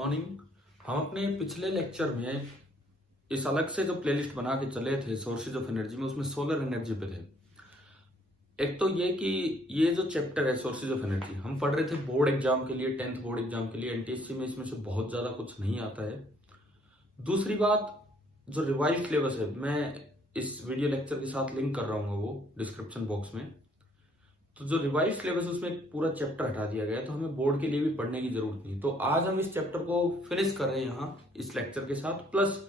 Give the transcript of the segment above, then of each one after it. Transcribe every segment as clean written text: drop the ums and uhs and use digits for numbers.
Morning. हम अपने पिछले लेक्चर में इस अलग से जो प्लेलिस्ट बना के चले थे सोर्सेज ऑफ एनर्जी में, उसमें सोलर एनर्जी पे थे। एक तो ये कि ये जो चैप्टर है सोर्सेज ऑफ एनर्जी हम पढ़ रहे थे बोर्ड एग्जाम के लिए, 10th बोर्ड एग्जाम के लिए। एनटीएससी में इसमें से बहुत ज़्यादा कुछ नहीं आता है। दूसरी बात, जो रिवाइज सिलेबस है, मैं इस वीडियो लेक्चर के साथ लिंक कर रहा हूँ वो डिस्क्रिप्शन बॉक्स में। तो जो रिवाइज सिलेबस है उसमें एक पूरा चैप्टर हटा दिया गया है, तो हमें बोर्ड के लिए भी पढ़ने की जरूरत नहीं। तो आज हम इस चैप्टर को फिनिश कर रहे हैं यहाँ इस लेक्चर के साथ, प्लस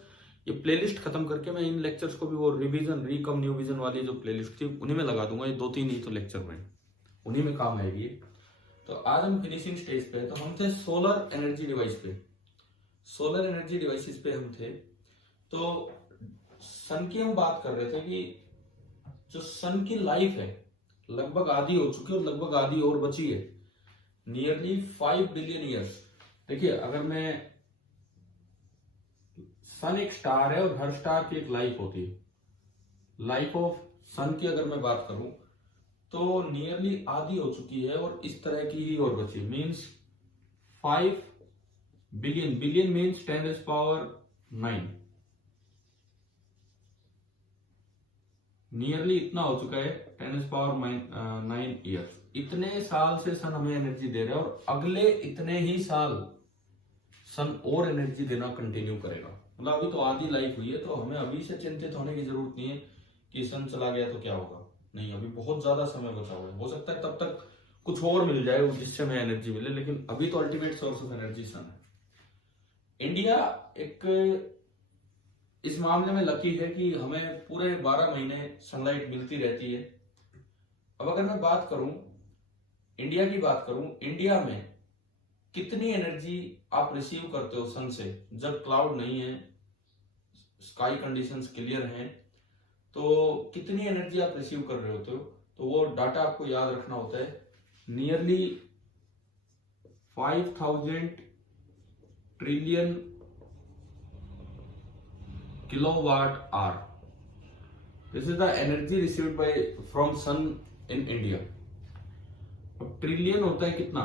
ये प्लेलिस्ट खत्म करके मैं इन लेक्चर्स को भी वो रिवीजन रिकम न्यू विजन वाली जो प्लेलिस्ट थी उन्हीं में लगा दूंगा। ये 2-3 ही तो लेक्चर में उन्हीं में काम आएगी। तो आज हम फिनिशिंग स्टेज पे है। तो हम थे सोलर एनर्जी डिवाइस पे, सोलर एनर्जी डिवाइसेस पे हम थे। तो सन की हम बात कर रहे थे कि जो सन की लाइफ है लगभग आधी हो चुकी है और लगभग आधी और बची है, नियरली 5 बिलियन ईयर्स। देखिए, अगर मैं सन एक स्टार है और हर स्टार की एक लाइफ होती है। लाइफ ऑफ सन की अगर मैं बात करूं तो नियरली आधी हो चुकी है और इस तरह की ही और बची, means 5 billion. Billion means 10⁻⁹ nearly इतना हो चुका है, 10⁻⁹ ईयर्स। इतने साल से सन हमें एनर्जी दे रहा है और अगले इतने ही साल सन और एनर्जी देना कंटिन्यू करेगा। मतलब अभी तो आधी लाइफ हुई है, तो हमें अभी से चिंतित होने की जरूरत नहीं है कि सन चला गया तो क्या होगा। नहीं, अभी बहुत ज्यादा समय बचा हुआ है। हो सकता है तब तक कुछ और मिल जाए जिससे हमें एनर्जी मिले, लेकिन अभी तो ultimate source of energy sun है। इंडिया एक इस मामले में लकी है कि हमें पूरे 12 महीने सनलाइट मिलती रहती है। अब अगर मैं बात करूं इंडिया की, बात करूं इंडिया में कितनी एनर्जी आप रिसीव करते हो सन से जब क्लाउड नहीं है, स्काई कंडीशंस क्लियर हैं, तो कितनी एनर्जी आप रिसीव कर रहे होते हो। तो वो डाटा आपको याद रखना होता है। Nearly 5000 trillion kilowatt hour, this is the energy received by from sun in India. अब ट्रिलियन होता है कितना,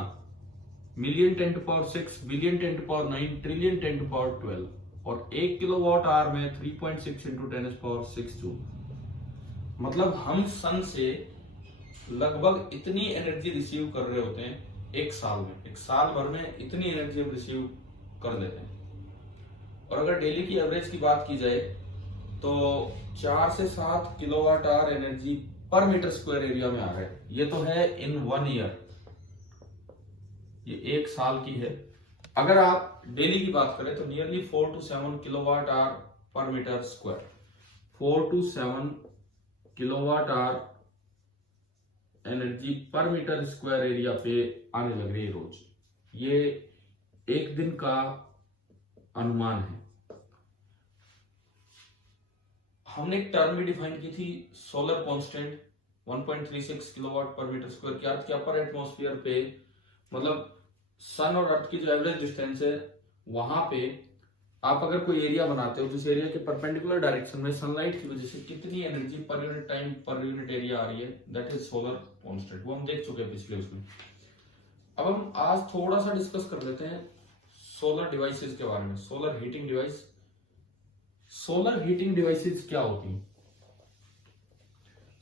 मिलियन 10⁶, बिलियन 10⁹, ट्रिलियन 10⁻12, और 1 किलोवाट आवर में 3.6 इंटू 10⁶ जूल। मतलब हम सन से लगभग इतनी एनर्जी रिसीव कर रहे होते हैं एक साल में। एक साल भर में इतनी एनर्जी हम रिसीव कर लेते हैं। और अगर डेली की एवरेज की बात की जाए तो 4 से 7 kilowatt hour energy per metre square area में आ रहा है। ये तो है इन 1 ईयर, ये एक साल की है। अगर आप डेली की बात करें तो nearly 4 to 7 kilowatt hour per metre square, 4 to 7 kilowatt hour energy per metre square area पे आने लग रही है रोज। ये एक दिन का अनुमान है। हमने एक टर्म भी डिफाइन की थी, सोलर कांस्टेंट 1.36 किलोवाट पर मीटर स्क्वायर की अर्थ के अपर एटमॉस्फेयर पे, मतलब सन और अर्थ की जो एवरेज डिस्टेंस है वहां पे आप अगर कोई एरिया बनाते हो जिस एरिया के परपेंडिकुलर डायरेक्शन में सनलाइट की वजह से कितनी energy per unit time per unit area आ रही है, दैट इज सोलर कांस्टेंट। वो हम देख चुके हैं पिछले उसमें। अब हम आज थोड़ा सा डिस्कस कर लेते हैं सोलर डिवाइसेस के बारे में। Solar heating device, solar heating devices क्या होती हैं।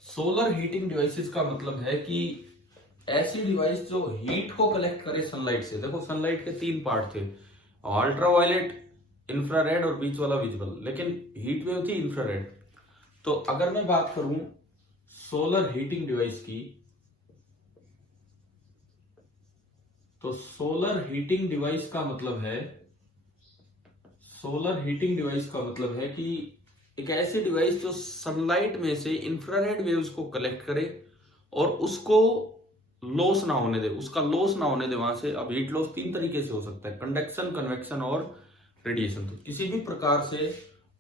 सोलर हीटिंग डिवाइसेस का मतलब है कि ऐसी डिवाइस जो हीट को कलेक्ट करे सनलाइट से। देखो, सनलाइट के 3 पार्ट थे, अल्ट्रावायलेट, इंफ्रारेड और बीच वाला विजिबल, लेकिन हीट वेव थी इंफ्रारेड। तो अगर मैं बात करूं सोलर हीटिंग डिवाइस की, तो सोलर हीटिंग डिवाइस का मतलब है, सोलर हीटिंग डिवाइस का मतलब है कि एक ऐसी डिवाइस जो सनलाइट में से इंफ्रारेड वेव्स को कलेक्ट करे और उसको लॉस ना होने दे, उसका लॉस ना होने दे वहां से। अब हीट लॉस 3 तरीके से हो सकता है, कंडक्शन, कन्वेक्शन और रेडिएशन। तो किसी भी प्रकार से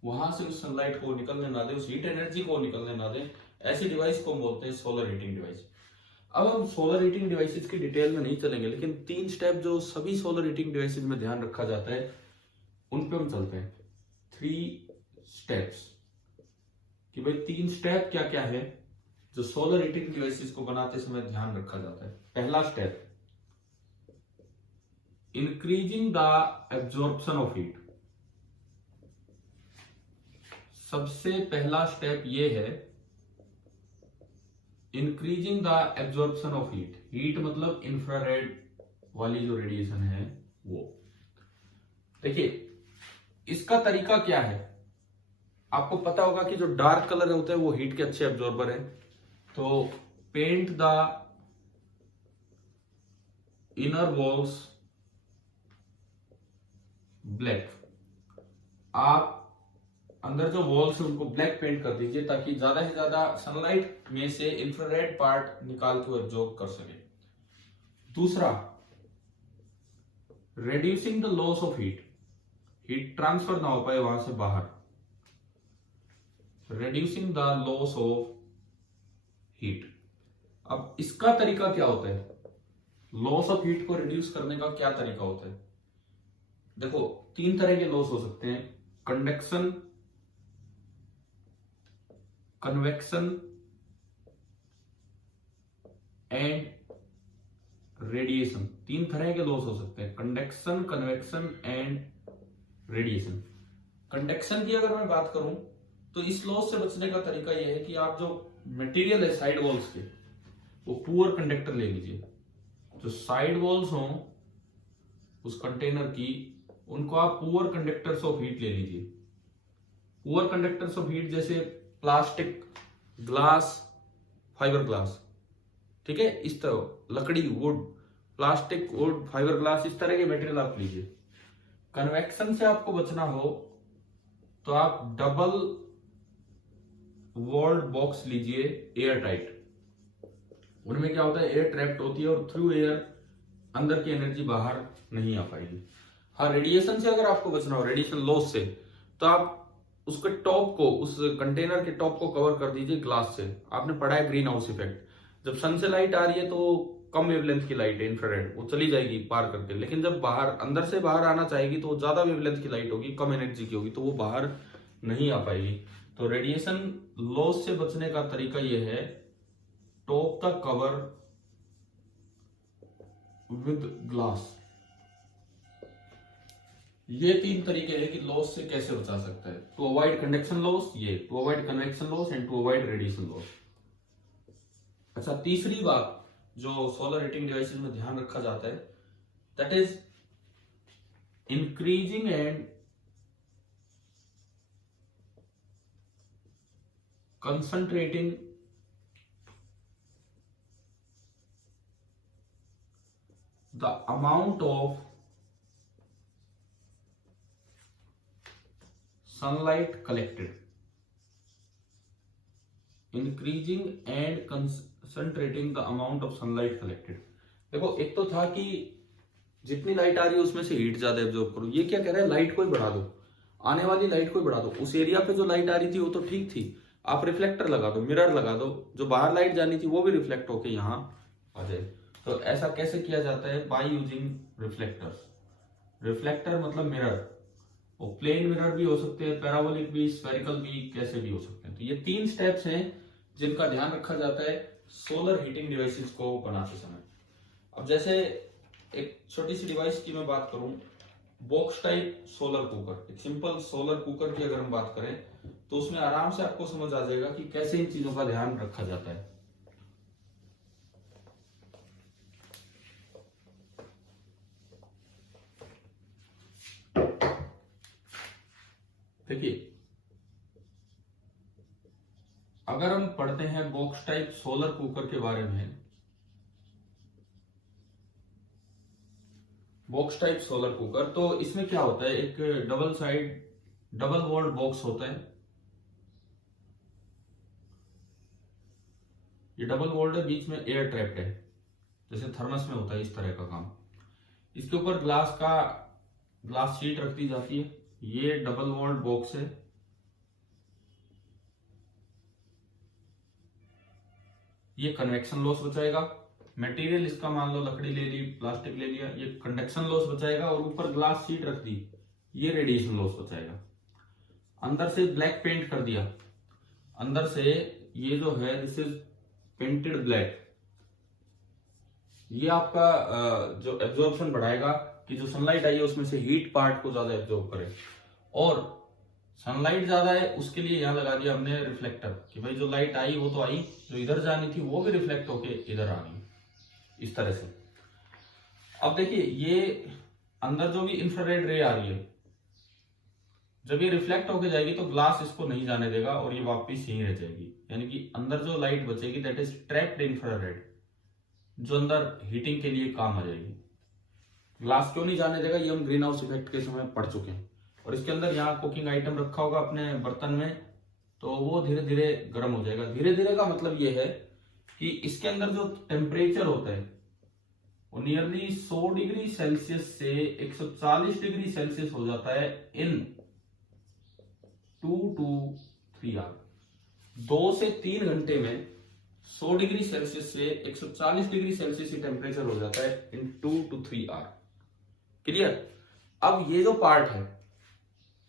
वहां से उस सनलाइट को निकलने ना दे, उस हीट एनर्जी को निकलने ना दे, ऐसी डिवाइस को हम बोलते हैं सोलर हीटिंग डिवाइस। अब हम सोलर हीटिंग डिवाइसेस की डिटेल में नहीं चलेंगे, लेकिन 3 स्टेप जो सभी सोलर हीटिंग डिवाइसेस में ध्यान रखा जाता है उन पे हम चलते हैं। 3 स्टेप्स कि भाई 3 स्टेप क्या क्या है जो सोलर हीटिंग डिवाइसेस को बनाते समय ध्यान रखा जाता है। पहला step, increasing the absorption of heat. सबसे पहला स्टेप ये है increasing the absorption of heat. Heat मतलब इंफ्रारेड वाली जो रेडिएशन है वो। देखिए इसका तरीका क्या है, आपको पता होगा कि जो डार्क कलर होते हैं वो हीट के अच्छे एब्जॉर्बर है। तो paint the inner walls black. आप अंदर जो वॉल्स है उनको ब्लैक पेंट कर दीजिए ताकि ज्यादा से ज्यादा सनलाइट में से इंफ्रारेड पार्ट निकाल के एब्जॉर्ब कर सके। दूसरा, reducing the loss of heat. Heat transfer ना हो पाए वहां से बाहर। Reducing the loss of heat. अब इसका तरीका क्या होता है, लॉस ऑफ हीट को रिड्यूस करने का क्या तरीका होता है? देखो 3 तरह के लॉस हो सकते हैं, कंडक्शन, कन्वेक्शन एंड रेडिएशन। 3 तरह के लॉस हो सकते हैं, conduction, convection and radiation. Conduction की अगर मैं बात करूं तो इस लॉस से बचने का तरीका यह है कि आप जो मटेरियल है साइड वॉल्स के वो पुअर कंडक्टर ले लीजिए। जो साइड वॉल्स हों उस कंटेनर की, उनको आप पुअर कंडक्टर्स ऑफ हीट ले लीजिए। पुअर कंडक्टर्स ऑफ हीट जैसे प्लास्टिक, ग्लास, फाइबर ग्लास, ठीक है, इस तरह लकड़ी, would, plastic, would, fibre glass, इस तरह के मटेरियल आप लीजिए। कन्वेक्शन से आपको बचना हो तो आप डबल वॉल्ड बॉक्स लीजिए एयर टाइट। उनमें क्या होता है, एयर ट्रैप्ड होती है और थ्रू एयर अंदर की एनर्जी बाहर नहीं आ पाएगी। हाँ, रेडिएशन से अगर आपको बचना हो, रेडिएशन लॉस से, तो आप उसके टॉप को, उस कंटेनर के टॉप को कवर कर दीजिए ग्लास से। आपने पढ़ा है ग्रीन हाउस इफेक्ट। जब सन से लाइट आ रही है तो कम वेवलेंथ की लाइट है इंफ्रारेड, वो चली जाएगी पार करके, लेकिन जब बाहर अंदर से बाहर आना चाहेगी तो ज्यादा वेवलेंथ की लाइट होगी, कम एनर्जी की होगी, तो वो बाहर नहीं आ पाएगी। तो रेडिएशन लॉस से बचने का तरीका यह है, top the cover with glass. ये 3 तरीके हैं कि लॉस से कैसे बचा सकता है। टू अवॉइड कंडक्शन लॉस, ये to avoid convection loss and to avoid radiation loss. अच्छा, तीसरी बात जो सोलर हीटिंग डिवाइसेस में ध्यान रखा जाता है, that is increasing and concentrating the amount of sunlight collected। increasing and concentrating the amount of sunlight collected। देखो एक तो था कि जितनी लाइट आ रही है उसमें से हीट ज्यादा एब्जॉर्ब करो। ये क्या कह रहा है, लाइट को ही बढ़ा दो, आने वाली लाइट को ही बढ़ा दो। उस एरिया पे जो लाइट आ रही थी वो तो ठीक थी, आप रिफ्लेक्टर लगा दो, मिरर लगा दो, जो बाहर लाइट जानी थी वो भी रिफ्लेक्ट होके यहाँ आ जाए। तो ऐसा कैसे किया जाता है, बाय यूजिंग रिफ्लेक्टर्स। रिफ्लेक्टर मतलब मिरर, वो प्लेन मिरर भी हो सकते हैं, पैराबोलिक भी, स्फेरिकल भी, कैसे भी हो सकते हैं। तो ये 3 स्टेप्स हैं जिनका ध्यान रखा जाता है सोलर हीटिंग डिवाइसेस को बनाते समय। अब जैसे एक छोटी सी डिवाइस की मैं बात करूं, बॉक्स टाइप सोलर कुकर, एक सिंपल सोलर कुकर की अगर हम बात करें तो उसमें आराम से आपको समझ आ जाएगा कि कैसे इन चीजों का ध्यान रखा जाता है। देखिए अगर हम पढ़ते हैं बॉक्स टाइप सोलर कुकर के बारे में, बॉक्स टाइप सोलर कुकर, तो इसमें क्या होता है, एक डबल वॉल्ड बॉक्स होता है। ये डबल वॉल्ड है, बीच में एयर ट्रैप्ड है, जैसे थर्मस में होता है इस तरह का काम। इसके ऊपर ग्लास शीट रख दी जाती है। ये डबल वॉल्ड बॉक्स है। ये कन्वेक्शन लॉस बचाएगा, मटेरियल इसका मान लो लकड़ी ले ली, प्लास्टिक ले लिया, ये कंडक्शन लॉस बचाएगा। और ऊपर ग्लास शीट रख दी, ये रेडिएशन लॉस बचाएगा। अंदर से ब्लैक पेंट कर दिया, अंदर से ये जो है दिस इज पेंटेड ब्लैक, ये आपका जो एब्जॉर्प्शन बढ़ाएगा, कि जो सनलाइट आई है उसमें से हीट पार्ट को ज्यादा एब्जॉर्ब करे, और सनलाइट ज्यादा है उसके लिए यहाँ लगा दिया हमने रिफ्लेक्टर कि भाई जो लाइट आई वो तो आई, जो इधर जानी थी वो भी रिफ्लेक्ट होके इधर आ गई, इस तरह से। अब देखिए ये अंदर जो भी इंफ्रारेड रे आ रही है, जब ये रिफ्लेक्ट होके जाएगी तो ग्लास इसको नहीं जाने देगा और ये वापस यहीं रह जाएगी, यानी कि अंदर जो लाइट बचेगी दैट इज ट्रैप्ड इंफ्रारेड, जो अंदर हीटिंग के लिए काम आ जाएगी। ग्लास क्यों नहीं जाने देगा, ये हम ग्रीन हाउस इफेक्ट के समय पढ़ चुके हैं। और इसके अंदर यहाँ कुकिंग आइटम रखा होगा अपने बर्तन में, तो वो धीरे धीरे गर्म हो जाएगा। धीरे धीरे का मतलब ये है कि इसके अंदर जो टेम्परेचर होता है वो नियरली 100 डिग्री सेल्सियस से 140 डिग्री सेल्सियस हो जाता है इन 2 to 3 आवर। 2 से 3 घंटे में 100 डिग्री सेल्सियस से 140 डिग्री सेल्सियस की टेम्परेचर हो जाता है इन 2 to 3 आवर। क्लियर। अब ये जो पार्ट है,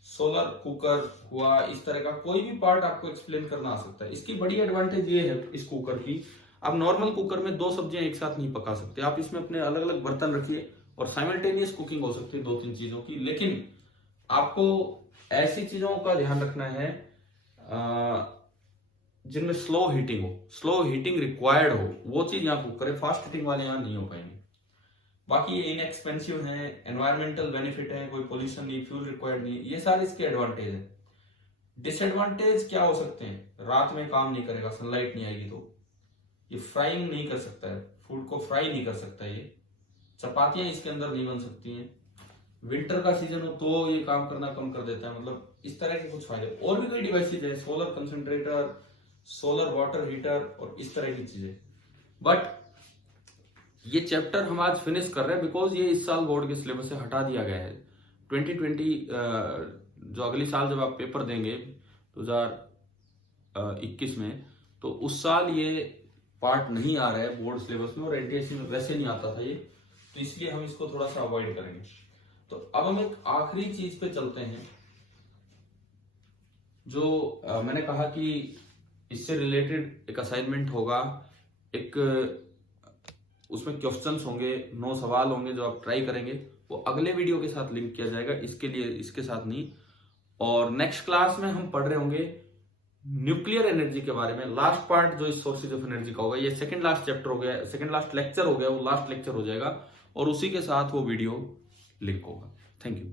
सोलर कुकर हुआ, इस तरह का कोई भी पार्ट आपको एक्सप्लेन करना आ सकता है। इसकी बड़ी एडवांटेज ये है इस कुकर की, आप नॉर्मल कुकर में 2 सब्जियां एक साथ नहीं पका सकते। आप इसमें अपने अलग अलग बर्तन रखिए और साइमल्टेनियस कुकिंग हो सकती है 2-3 चीजों की, लेकिन आपको ऐसी चीजों का ध्यान रखना है जिनमें स्लो हीटिंग हो, स्लो हीटिंग रिक्वायर्ड हो, वो चीज यहाँ कुकर है। फास्ट हीटिंग वाले यहाँ नहीं हो पाएंगे। बाकी ये इनएक्सपेंसिव है, एनवायरमेंटल बेनिफिट है, कोई पोल्यूशन नहीं, फ्यूल रिक्वायर्ड नहीं, ये सारे इसके एडवांटेज है। डिसएडवांटेज क्या हो सकते हैं, रात में काम नहीं करेगा, सनलाइट नहीं आएगी तो ये फ्राइंग नहीं कर सकता है, फूड को फ्राई नहीं कर सकता, ये चपातियां इसके अंदर नहीं बन सकती हैं, विंटर का सीजन हो तो ये काम करना कम कर देता है। मतलब इस तरह के कुछ फायदे। और भी कई डिवाइसेज है, solar concentrator, solar water heater और इस तरह की चीजें। बट ये चैप्टर हम आज फिनिश कर रहे हैं बिकॉज ये इस साल बोर्ड के सिलेबस से हटा दिया गया है। 2020 जो अगली साल जब आप पेपर देंगे 2021 में, तो उस साल ये पार्ट नहीं आ रहा है बोर्ड सिलेबस में और एनटीएससी में वैसे नहीं आता था ये, तो इसलिए हम इसको थोड़ा सा अवॉइड करेंगे। तो अब हम एक आखिरी चीज पे चलते हैं जो मैंने कहा कि इससे रिलेटेड एक असाइनमेंट होगा, एक उसमें क्वेश्चंस होंगे, 9 सवाल होंगे जो आप ट्राई करेंगे, वो अगले वीडियो के साथ लिंक किया जाएगा, इसके लिए इसके साथ नहीं। और नेक्स्ट क्लास में हम पढ़ रहे होंगे न्यूक्लियर एनर्जी के बारे में। लास्ट पार्ट जो इस सोर्सेज ऑफ एनर्जी का होगा, ये सेकंड लास्ट चैप्टर हो गया, सेकंड लास्ट लेक्चर हो गया, वो लास्ट लेक्चर हो जाएगा और उसी के साथ वो वीडियो लिंक होगा। Thank you.